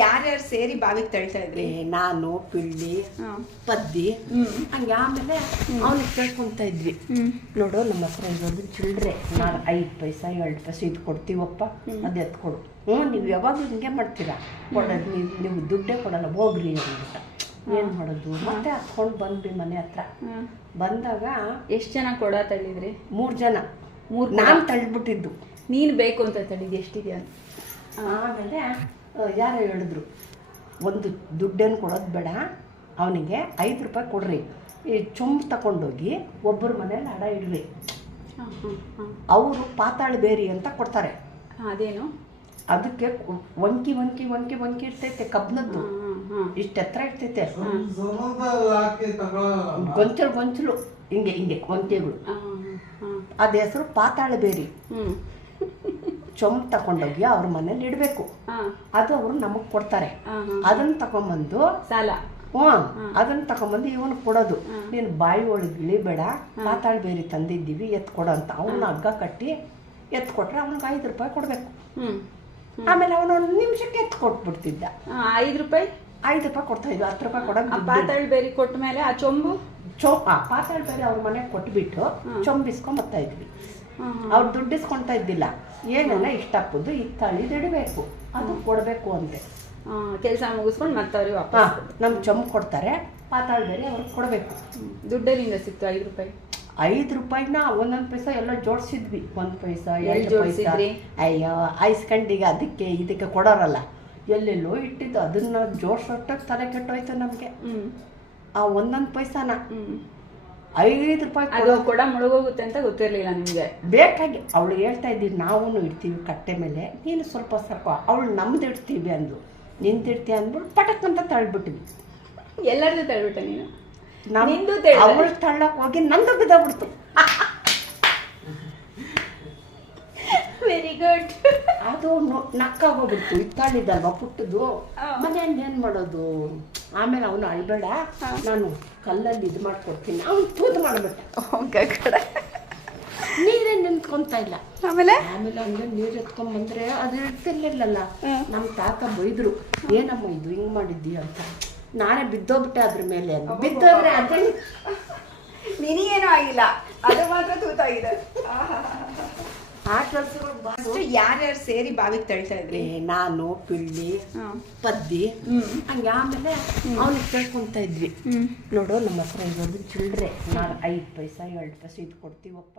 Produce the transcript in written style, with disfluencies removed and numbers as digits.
ಯಾರ್ಯಾರು ಸೇರಿ ಬಾವಿಗೆ ತಳ್ತಾ ಇದ್ರಿ? ನಾನು, ಪಿಳ್ಳಿ, ಪದ್ದಿ, ಹಂಗೆ ಆಮೇಲೆ ಅವನಿಗೆ ಕೇಳ್ಕೊಂತ ಇದ್ವಿ. ನೋಡು ನಮ್ಮ ಹತ್ರ ಇರೋದು ಚಿಲ್ಲರೆ, ನಾನು 5 ಪೈಸೆ 2 ಪೈಸೆ ಇದು ಕೊಡ್ತೀವಪ್ಪ, ಅದು ಎತ್ಕೊಡು. ನೀವು ಯಾವಾಗ ಹಿಂಗೆ ಮಾಡ್ತೀರಾ, ಕೊಡೋದು ನೀವು ದುಡ್ಡೇ ಕೊಡಲ್ಲ, ಹೋಗ್ರಿ ಅಂದ್ಬಿಟ್ಟ. ಏನು ಮಾಡೋದು, ಮತ್ತೆ ಹತ್ಕೊಂಡು ಬಂದ್ವಿ ಮನೆ ಹತ್ರ. ಬಂದಾಗ ಎಷ್ಟು ಜನ ಕೊಡ ತಳ್ಳಿದ್ರಿ? 3 ಜನ. ನಾನು ತಳ್ಳಿಬಿಟ್ಟಿದ್ದು. ನೀನು ಬೇಕು ಅಂತ ತಳ್ಳಿದ್ದು ಎಷ್ಟಿದೆಯಾ? ಆಮೇಲೆ ಯಾರೋ ಹೇಳಿದ್ರು, ಒಂದು ದುಡ್ಡೇನು ಕೊಡೋದು ಬೇಡ, ಅವನಿಗೆ 5 ರೂಪಾಯಿ ಕೊಡ್ರಿ, ಈ ಚೊಂಬು ತಗೊಂಡೋಗಿ ಒಬ್ಬರ ಮನೇಲಿ ಅಡ ಇಡ್ರಿ, ಅವರು ಪಾತಾಳ ಬೇರಿ ಅಂತ ಕೊಡ್ತಾರೆ. ಅದೇನು? ಅದಕ್ಕೆ ವಂಕಿ ವಂಕಿ ವಂಕಿ ವಂಕಿ ಇರ್ತೈತೆ, ಕಬ್ಬನದ್ದು ಇಷ್ಟು ಎತ್ತರ ಇರ್ತೈತೆ, ಗೊಂಚಲು ಗೊಂಚಲು ಹಿಂಗೆ ಹಿಂಗೆ ವಂಕಿಗಳು. ಅದ ಹೆಸರು ಪಾತಾಳ ಬೇರಿ. ಚೊಂಬು ತಗೊಂಡೋಗಿ ಅವ್ರ ಮನೇಲಿ ಇಡಬೇಕು, ಅದು ಅವರು ನಮಗೆ ಕೊಡ್ತಾರೆ. ಅದನ್ನ ತಗೊಂಬಂದು ಸಾಲ, ಅದನ್ನ ತಗೊಂಬಂದು ಇವನು ಕೊಡೋದು. ನೀನು ಬಾಯಿ ಒಳಗೆ ಇಳಿಬೇಡ, ಪಾತಾಳ ಬೇರಿ ತಂದಿದ್ದೀವಿ ಎತ್ಕೊಡ ಅಂತ. ಅವನ್ನ ಹಗ್ಗ ಕಟ್ಟಿ ಎತ್ಕೊಟ್ರೆ ಅವ್ನಿಗೆ 5 ರೂಪಾಯಿ ಕೊಡಬೇಕು. ಆಮೇಲೆ ಅವನು 1 ನಿಮಿಷಕ್ಕೆ ಎತ್ಕೊಟ್ಬಿಡ್ತಿದ್ದ. 5 ರೂಪಾಯಿ 5 ರೂಪಾಯಿ ಕೊಡ್ತಾ ಇದ್ವಿ. 10 ರೂಪಾಯಿ ಕೊಡೋದು. ಪಾತಾಳ ಬೇರಿ ಕೊಟ್ಟ ಮೇಲೆ ಆ ಚೊಂಬು ಪಾತಾಳ ಬೇರೆ ಅವ್ರ ಮನೆಗೆ ಕೊಟ್ಬಿಟ್ಟು ಚೊಂಬಿಸ್ಕೊಂಡ್ ಬರ್ತಾ ಇದ್ವಿ. ಅವ್ರು ದುಡ್ಡಿಸ್ಕೊಳ್ತಾ ಇದ್ದಿಲ್ಲ, ಏನೆಲ್ಲ ಇಷ್ಟಪ್ಪದ್ದು ಇತ್ತಳಿದಿಡಬೇಕು, ಅದು ಕೊಡಬೇಕು ಅಂತೆ. ಕೆಲಸ ಮುಗಿಸ್ಕೊಂಡು ಮತ್ತೆ ಅವ್ರಿಗೆ ವಾಪಸ್ ನಮ್ಮ ಚೊಂಬು ಕೊಡ್ತಾರೆ, ಪಾತಾಳ ಬೇರೆ ಅವ್ರಿಗೆ ಕೊಡಬೇಕು. ದುಡ್ಡೇನಿಂದ ಸಿಕ್ತು 5 ರೂಪಾಯಿ? 5 ರೂಪಾಯಿನ 1 ಪೈಸೆ ಎಲ್ಲ ಜೋಡಿಸಿದ್ವಿ. 1 ಪೈಸೆ 2 ಪೈಸೆ. ಅಯ್ಯೋ ಐಸ್ಕಂಡಿಗೆ ಅದಕ್ಕೆ ಇದಕ್ಕೆ ಕೊಡೋರಲ್ಲ, ಎಲ್ಲೆಲ್ಲೋ ಇಟ್ಟಿದ್ದು, ಅದನ್ನ ಜೋಡ್ಸೋಷ್ಟ ತಲೆ ಕೆಟ್ಟೋಯ್ತು ನಮಗೆ. ಆ 1 ಪೈಸಾನ 5 ರೂಪಾಯಿ ಕೊಡ ಮುಳುಗೋಗುತ್ತೆ ಅಂತ ಗೊತ್ತಿರಲಿಲ್ಲ ನಿಮಗೆ? ಬೇಕಾಗಿ ಅವಳು ಹೇಳ್ತಾ ಇದ್ದೀವಿ, ನಾವು ಇಡ್ತೀವಿ ಕಟ್ಟೆ ಮೇಲೆ, ನೀನು ಸ್ವಲ್ಪ ಅವಳು ನಮ್ದು ಇಡ್ತೀವಿ ಅಂದ್ಲು. ನಿಂದಿಡ್ತೀಯ ಅಂದ್ಬಿಟ್ಟು ಪಟಕ್ ಅಂತ ತಳ್ಬಿಟ್ವಿ. ಎಲ್ಲರದು ತಳ್ಬಿಟ್ಟೆ ನೀನು? ಅವಳು ತಳ್ಳಕ್ ಹೋಗಿ ನಂದು ಬಿದ್ದೋಗ್ಬಿಡ್ತು. Very good. ಅದು ನಕ್ಕಾಗೋಗ್ಬಿಡ್ತು. ಇತ್ತಾಳಿದಲ್ವ ಪುಟ್ಟದು, ಮನೆಯಲ್ಲಿ ಏನು ಮಾಡೋದು. ಆಮೇಲೆ ಅವನು ಅಳ್ಬೇಡ, ನಾನು ಕಲ್ಲಲ್ಲಿ ಇದು ಮಾಡ್ಕೊಡ್ತೀನಿ, ಅವನು ತೂತು ಮಾಡ್ಬಿಟ್ಟ. ನೀರೇ ನಿಂತ್ಕೊಂತ ಇಲ್ಲ. ಆಮೇಲೆ ಹಂಗೆ ನೀರು ಎತ್ಕೊಂಡ್ಬಂದ್ರೆ ಅದು ಇರ್ತಿರ್ಲಿಲ್ಲಲ್ಲ. ನಮ್ಮ ತಾತ ಬೈದ್ರು, ಏನಮ್ಮ ಇದು ಹಿಂಗೆ ಮಾಡಿದ್ದೀಯ ಅಂತ. ನಾನೇ ಬಿದ್ದೋಗ್ಬಿಟ್ಟೆ ಅದ್ರ ಮೇಲೆ. ಬಿದ್ದೋದ್ರೆ ಅದೇ ನಿನಗೇನೂ ಆಗಿಲ್ಲ, ಅದು ಮಾತ್ರ ತೂತಾಗಿದೆ. ಆ ಕೆಲಸಗಳು ಯಾರ್ಯಾರು ಸೇರಿ ಬಾವಿಗೆ ತಳ್ತಾ ಇದ್ರಿ? ನಾನು, ಪಿಳ್ಳಿ, ಪದ್ದಿ, ಹಂಗೆ ಆಮೇಲೆ ಅವನಿಗೆ ಕೇಳ್ಕೊಂತ ಇದ್ವಿ. ನೋಡು ನಮ್ಮ ಹತ್ರ ಇರೋದು ಚಿಲ್ಲರೆ, ನಾನು 5 ಪೈಸೆ 2 ಪೈಸೆ ಇದು ಕೊಡ್ತೀವಪ್ಪ,